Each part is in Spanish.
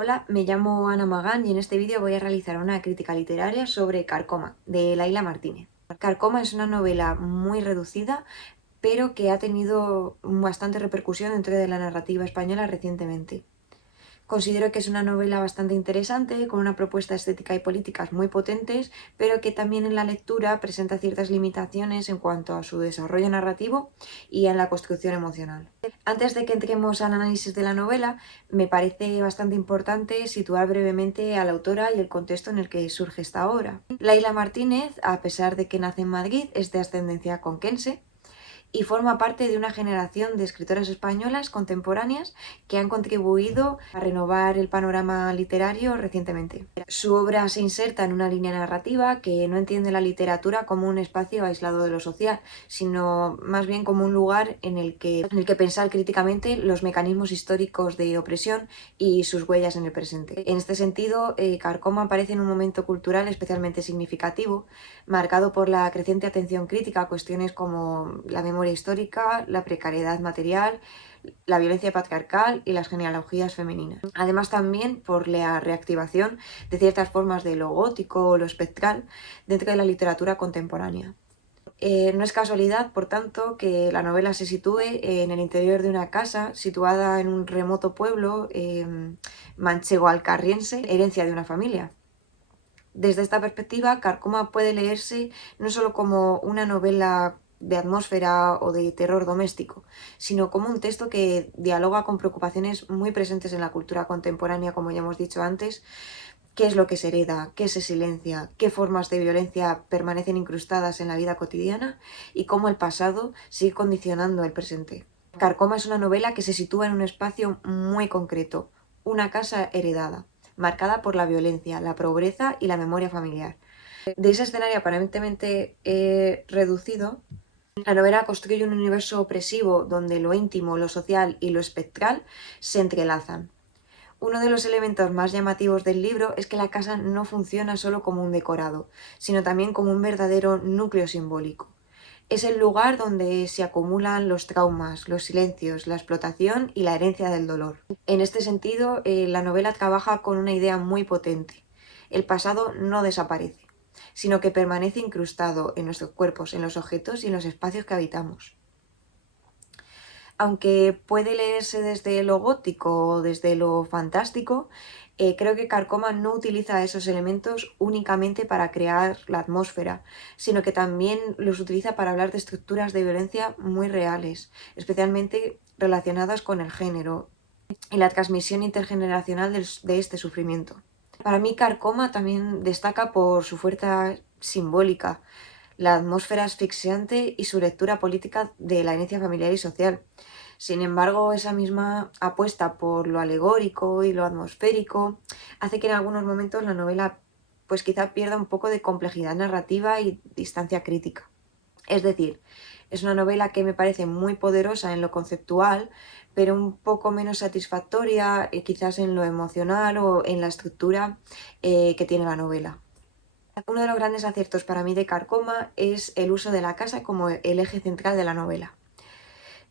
Hola, me llamo Ana Magán y en este vídeo voy a realizar una crítica literaria sobre Carcoma, de Laila Martínez. Carcoma es una novela muy reducida, pero que ha tenido bastante repercusión dentro de la narrativa española recientemente. Considero que es una novela bastante interesante, con una propuesta estética y políticas muy potentes, pero que también en la lectura presenta ciertas limitaciones en cuanto a su desarrollo narrativo y en la construcción emocional. Antes de que entremos al análisis de la novela, me parece bastante importante situar brevemente a la autora y el contexto en el que surge esta obra. Laila Martínez, a pesar de que nace en Madrid, es de ascendencia conquense y forma parte de una generación de escritoras españolas contemporáneas que han contribuido a renovar el panorama literario recientemente. Su obra se inserta en una línea narrativa que no entiende la literatura como un espacio aislado de lo social, sino más bien como un lugar en el que pensar críticamente los mecanismos históricos de opresión y sus huellas en el presente. En este sentido, Carcoma aparece en un momento cultural especialmente significativo, marcado por la creciente atención crítica a cuestiones como la memoria histórica, la precariedad material, la violencia patriarcal y las genealogías femeninas. Además también por la reactivación de ciertas formas de lo gótico o lo espectral dentro de la literatura contemporánea. No es casualidad, por tanto, que la novela se sitúe en el interior de una casa situada en un remoto pueblo manchego-alcarriense, herencia de una familia. Desde esta perspectiva, Carcoma puede leerse no solo como una novela de atmósfera o de terror doméstico, sino como un texto que dialoga con preocupaciones muy presentes en la cultura contemporánea, como ya hemos dicho antes: qué es lo que se hereda, qué se silencia, qué formas de violencia permanecen incrustadas en la vida cotidiana y cómo el pasado sigue condicionando el presente. Carcoma es una novela que se sitúa en un espacio muy concreto, una casa heredada, marcada por la violencia, la pobreza y la memoria familiar. De ese escenario aparentemente reducido, la novela construye un universo opresivo donde lo íntimo, lo social y lo espectral se entrelazan. Uno de los elementos más llamativos del libro es que la casa no funciona solo como un decorado, sino también como un verdadero núcleo simbólico. Es el lugar donde se acumulan los traumas, los silencios, la explotación y la herencia del dolor. En este sentido, la novela trabaja con una idea muy potente. El pasado no desaparece, sino que permanece incrustado en nuestros cuerpos, en los objetos y en los espacios que habitamos. Aunque puede leerse desde lo gótico o desde lo fantástico, creo que Carcoma no utiliza esos elementos únicamente para crear la atmósfera, sino que también los utiliza para hablar de estructuras de violencia muy reales, especialmente relacionadas con el género y la transmisión intergeneracional de este sufrimiento. Para mí, Carcoma también destaca por su fuerza simbólica, la atmósfera asfixiante y su lectura política de la herencia familiar y social. Sin embargo, esa misma apuesta por lo alegórico y lo atmosférico hace que en algunos momentos la novela pues quizá pierda un poco de complejidad narrativa y distancia crítica. Es decir, es una novela que me parece muy poderosa en lo conceptual, pero un poco menos satisfactoria quizás en lo emocional o en la estructura que tiene la novela. Uno de los grandes aciertos para mí de Carcoma es el uso de la casa como el eje central de la novela.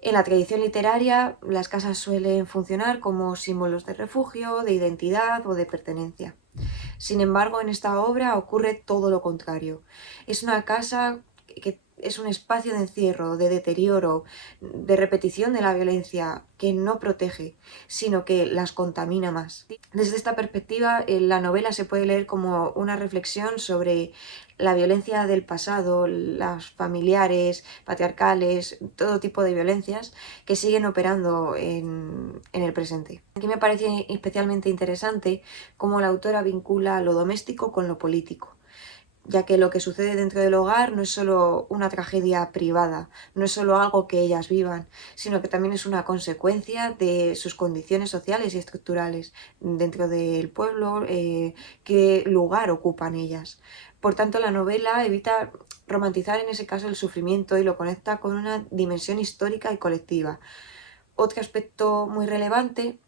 En la tradición literaria, las casas suelen funcionar como símbolos de refugio, de identidad o de pertenencia. Sin embargo, en esta obra ocurre todo lo contrario. Es una casa que es un espacio de encierro, de deterioro, de repetición de la violencia, que no protege, sino que las contamina más. Desde esta perspectiva, la novela se puede leer como una reflexión sobre la violencia del pasado, las familiares, patriarcales, todo tipo de violencias que siguen operando en el presente. Aquí me parece especialmente interesante cómo la autora vincula lo doméstico con lo político, ya que lo que sucede dentro del hogar no es solo una tragedia privada, no es solo algo que ellas vivan, sino que también es una consecuencia de sus condiciones sociales y estructurales dentro del pueblo, qué lugar ocupan ellas. Por tanto, la novela evita romantizar en ese caso el sufrimiento y lo conecta con una dimensión histórica y colectiva. Otro aspecto muy relevante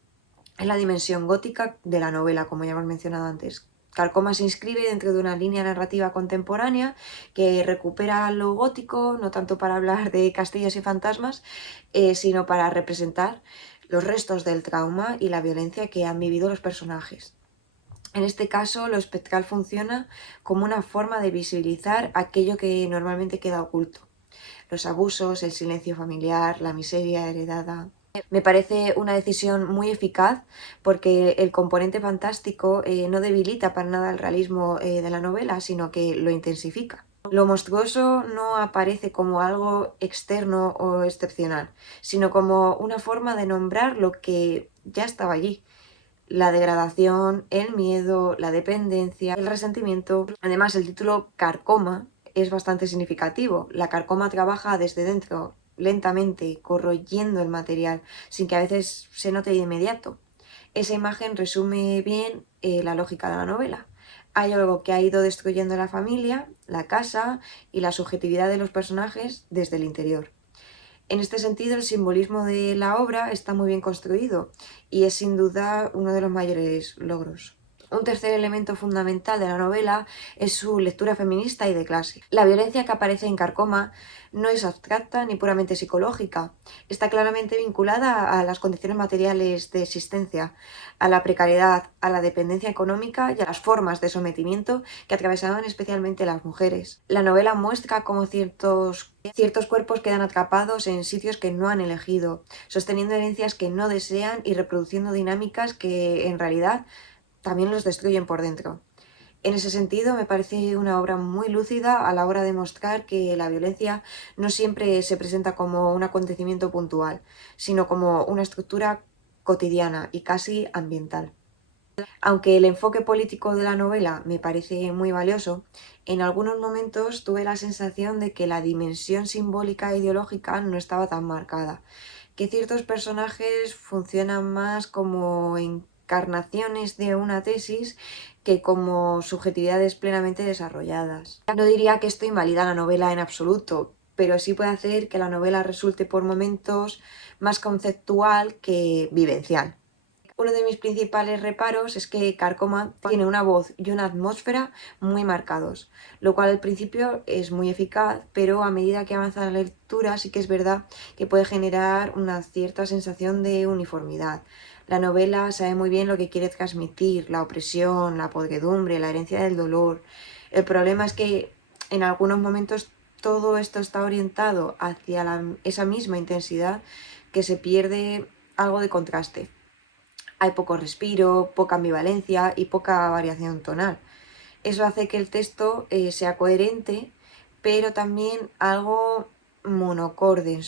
es la dimensión gótica de la novela, como ya hemos mencionado antes. Carcoma se inscribe dentro de una línea narrativa contemporánea que recupera lo gótico, no tanto para hablar de castillos y fantasmas, sino para representar los restos del trauma y la violencia que han vivido los personajes. En este caso, lo espectral funciona como una forma de visibilizar aquello que normalmente queda oculto: los abusos, el silencio familiar, la miseria heredada. Me parece una decisión muy eficaz porque el componente fantástico no debilita para nada el realismo de la novela, sino que lo intensifica. Lo monstruoso no aparece como algo externo o excepcional, sino como una forma de nombrar lo que ya estaba allí: la degradación, el miedo, la dependencia, el resentimiento. Además, el título Carcoma es bastante significativo. La carcoma trabaja desde dentro, lentamente, corroyendo el material, sin que a veces se note de inmediato. Esa imagen resume bien la lógica de la novela. Hay algo que ha ido destruyendo la familia, la casa y la subjetividad de los personajes desde el interior. En este sentido, el simbolismo de la obra está muy bien construido y es sin duda uno de los mayores logros. Un tercer elemento fundamental de la novela es su lectura feminista y de clase. La violencia que aparece en Carcoma no es abstracta ni puramente psicológica. Está claramente vinculada a las condiciones materiales de existencia, a la precariedad, a la dependencia económica y a las formas de sometimiento que atravesaban especialmente las mujeres. La novela muestra cómo ciertos cuerpos quedan atrapados en sitios que no han elegido, sosteniendo herencias que no desean y reproduciendo dinámicas que en realidad también los destruyen por dentro. En ese sentido, me parece una obra muy lúcida a la hora de mostrar que la violencia no siempre se presenta como un acontecimiento puntual, sino como una estructura cotidiana y casi ambiental. Aunque el enfoque político de la novela me parece muy valioso, en algunos momentos tuve la sensación de que la dimensión simbólica e ideológica no estaba tan marcada, que ciertos personajes funcionan más como encarnaciones de una tesis que como subjetividades plenamente desarrolladas. No diría que esto invalida la novela en absoluto, pero sí puede hacer que la novela resulte por momentos más conceptual que vivencial. Uno de mis principales reparos es que Carcoma tiene una voz y una atmósfera muy marcados, lo cual al principio es muy eficaz, pero a medida que avanza la lectura sí que es verdad que puede generar una cierta sensación de uniformidad. La novela sabe muy bien lo que quiere transmitir: la opresión, la podredumbre, la herencia del dolor. El problema es que en algunos momentos todo esto está orientado hacia esa misma intensidad, que se pierde algo de contraste. Hay poco respiro, poca ambivalencia y poca variación tonal. Eso hace que el texto sea coherente, pero también algo monocorde.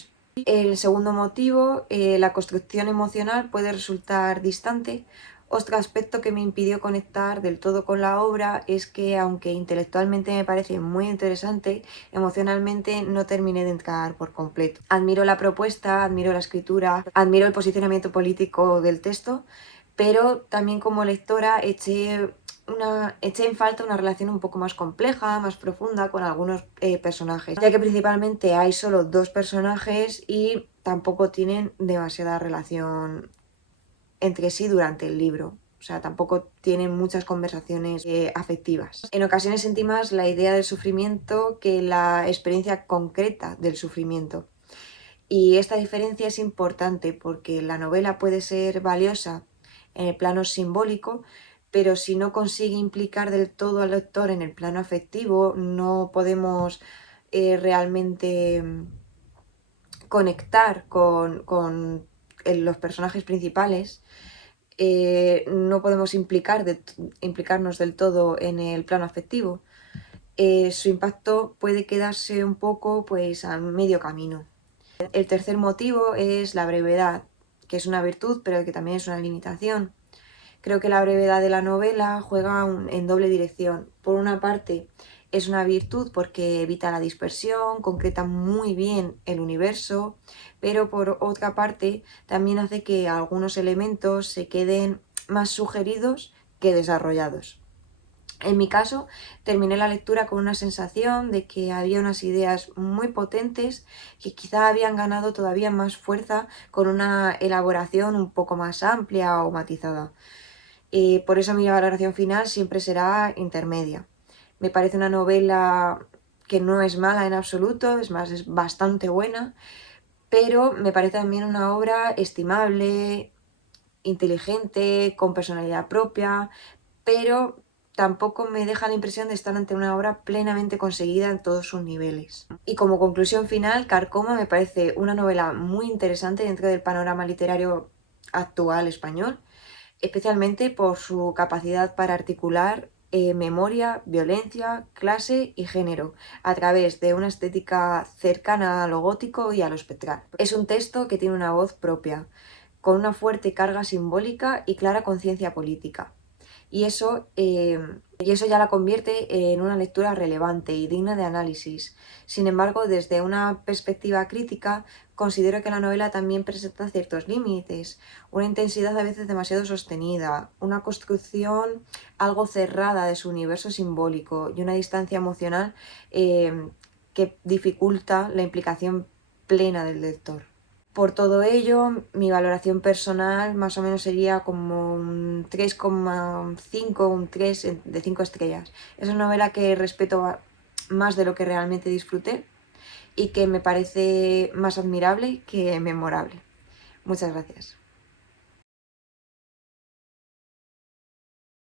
El segundo motivo, la construcción emocional puede resultar distante. Otro aspecto que me impidió conectar del todo con la obra es que, aunque intelectualmente me parece muy interesante, emocionalmente no terminé de entrar por completo. Admiro la propuesta, admiro la escritura, admiro el posicionamiento político del texto, pero también como lectora eché en falta una relación un poco más compleja, más profunda con algunos personajes, ya que principalmente hay solo dos personajes y tampoco tienen demasiada relación entre sí durante el libro. O sea, tampoco tienen muchas conversaciones afectivas. En ocasiones sentí más la idea del sufrimiento que la experiencia concreta del sufrimiento. Y esta diferencia es importante porque la novela puede ser valiosa en el plano simbólico, pero si no consigue implicar del todo al lector en el plano afectivo, no podemos realmente conectar con los personajes principales. No podemos implicarnos del todo en el plano afectivo. Su impacto puede quedarse un poco pues a medio camino. El tercer motivo es la brevedad, que es una virtud pero que también es una limitación. Creo que la brevedad de la novela juega en doble dirección. Por una parte, es una virtud porque evita la dispersión, concreta muy bien el universo, pero por otra parte también hace que algunos elementos se queden más sugeridos que desarrollados. En mi caso, terminé la lectura con una sensación de que había unas ideas muy potentes que quizá habían ganado todavía más fuerza con una elaboración un poco más amplia o matizada. Por eso mi valoración final siempre será intermedia. Me parece una novela que no es mala en absoluto, es más, es bastante buena, pero me parece también una obra estimable, inteligente, con personalidad propia, pero tampoco me deja la impresión de estar ante una obra plenamente conseguida en todos sus niveles. Y como conclusión final, Carcoma me parece una novela muy interesante dentro del panorama literario actual español, especialmente por su capacidad para articular memoria, violencia, clase y género, a través de una estética cercana a lo gótico y a lo espectral. Es un texto que tiene una voz propia, con una fuerte carga simbólica y clara conciencia política. Y eso ya la convierte en una lectura relevante y digna de análisis. Sin embargo, desde una perspectiva crítica, considero que la novela también presenta ciertos límites, una intensidad a veces demasiado sostenida, una construcción algo cerrada de su universo simbólico y una distancia emocional que dificulta la implicación plena del lector. Por todo ello, mi valoración personal más o menos sería como un 3,5, un 3 de 5 estrellas. Es una novela que respeto más de lo que realmente disfruté y que me parece más admirable que memorable. Muchas gracias.